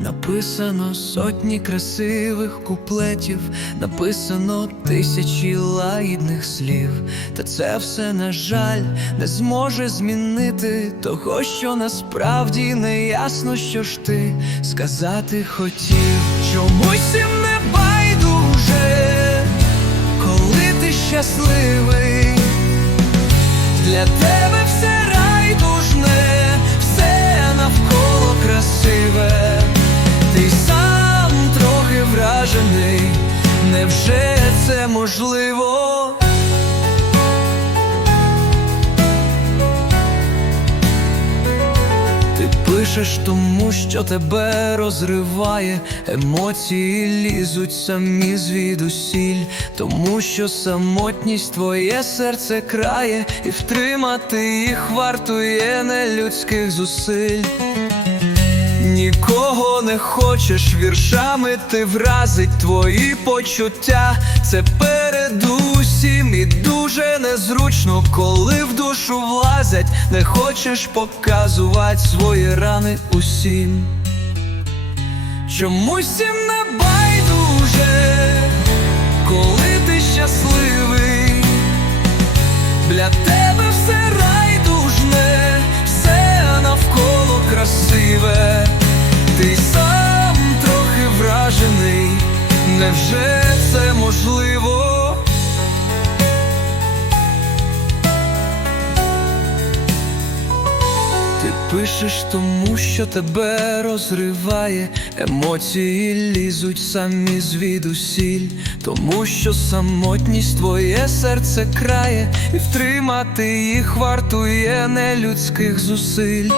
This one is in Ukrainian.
Написано сотні красивих куплетів, написано тисячі лагідних слів, та це все, на жаль, не зможе змінити того, що насправді не ясно, що ж ти сказати хотів. Чомусь не можливо? Ти пишеш тому, що тебе розриває, емоції лізуть самі звідусіль, тому що самотність твоє серце крає, і втримати їх вартує нелюдських зусиль. Нікого не хочеш віршами ти вразить твої почуття. Це передусім і дуже незручно, коли в душу влазять, не хочеш показувати свої рани усім. Чомусь їм не байдуже, коли ти щасливий. Для тебе все райдужне, все навколо красиве, ти сам трохи вражений, невже це можливо? Пишеш тому, що тебе розриває, емоції лізуть самі звідусіль, тому що самотність твоє серце крає, і втримати їх вартує нелюдських зусиль.